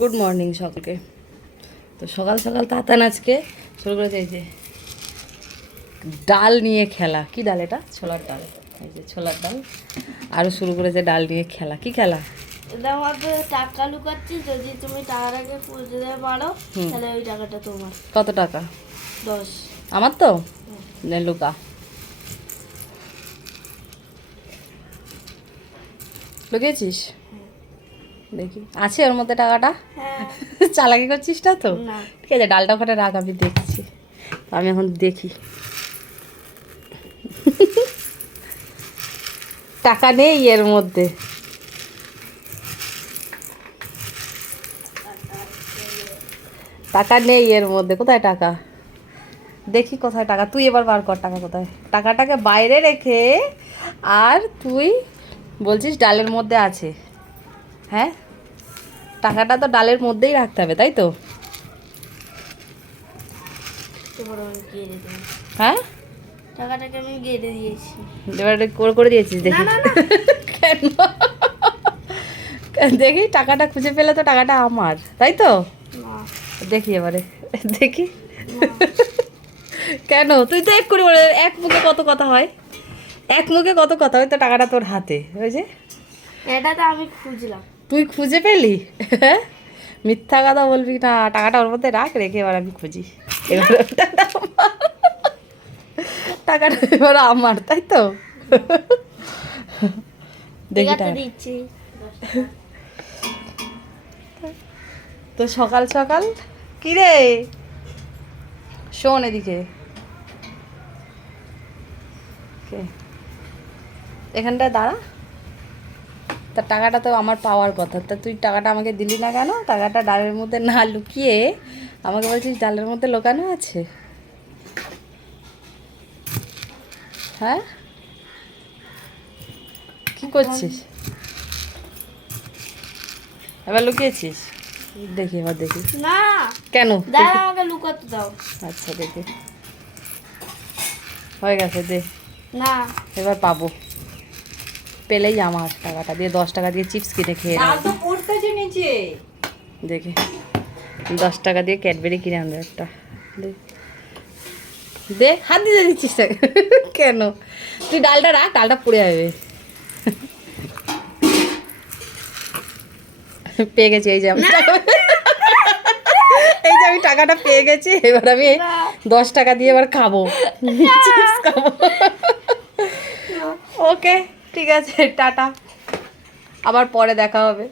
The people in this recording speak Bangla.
গুড মর্নিং সকলকে। তো সকাল সকাল তাতান আজকে শুরু করে এই যে ডাল নিয়ে খেলা। কি ডাল এটা? ছোলার ডাল। এই যে ছোলার ডাল। আরও শুরু করেছে ডাল নিয়ে খেলা। কি খেলা? টাকা লুকাচ্ছি যদি তুমি টাকাটাকে দিতে পারো তাহলে ওই টাকাটা তোমার। কত টাকা? দশ। আমার তো? লুকা। লুকিয়েছিস? দেখি। আছে ওর মধ্যে টাকাটা? হ্যাঁ। চালাকি করছিস না। তো ঠিক আছে ডালটা ওখানে রাখ আমি দেখছি। আমি এখন দেখি। টাকা নেই এর মধ্যে। টাকা নেই এর মধ্যে। কোথায় টাকা? দেখি কোথায় টাকা। তুই এবার বার কর টাকা কোথায়। টাকাটাকে বাইরে রেখে আর তুই বলছিস ডালের মধ্যে আছে। হ্যাঁ? টাকাটা তো ডালের মধ্যেই রাখতে হবে তাই তো? হ্যাঁ? টাকাটাকে আমি গেড়ে দিয়েছি। এবার করে করে দিয়েছিস দেখি। কেন? দেখি টাকাটা খুঁজে পেলে তো টাকাটা আমার তাই তো? দেখি এবারে দেখি। কেন? তুই তো এক করে বলে এক মুখে কত কথা হয়? এক মুখে কত কথা হয়? তো টাকাটা তোর হাতে ওই যে। এটা তো আমি খুঁজলাম। তুই খুঁজে পেলি? মিথ্যা কথা বলবি না টাকাটা ওর মধ্যে রাখ রেখে এবার আমি খুঁজি। এবার টাকাটা এবার আমার তাই তো? দেখি তো সকাল সকাল? কি রে? শোন এদিকে? এখানটায় দাঁড়া। তা টাকাটা তো আমার পাওয়ার কথা। তা তুই টাকাটা আমাকে দিলি না কেন? টাকাটা ডালের মধ্যে না লুকিয়ে আমাকে বলছিস ডালের মধ্যে লুকানো আছে? হ্যাঁ? কি করছিস? এবার লুকিয়েছিস? দেখি এবার দেখি। না। কেন? আমাকে লুকাতে দাও। আচ্ছা দেখি। হয়ে গেছে দে। না। এবার পাবো। পেলেই আমার টাকাটা। দিয়ে দশ টাকা দিয়ে চিপস কিনে খেয়ে দেখি। দশ টাকা দিয়ে ক্যাডবেরি কিনে আনবে একটা। দে। দে হাত দিয়ে দিচ্ছিস কেন? তুই ডালটা রাখ ডালটা পুড়ে যাবে। পেয়ে গেছি এই যে আমি এই যে আমি টাকাটা পেয়ে গেছি এবার আমি দশ টাকা দিয়ে এবার খাব। চিপস খাব। ওকে ঠিক আছে টাটা। আবার পরে দেখা হবে।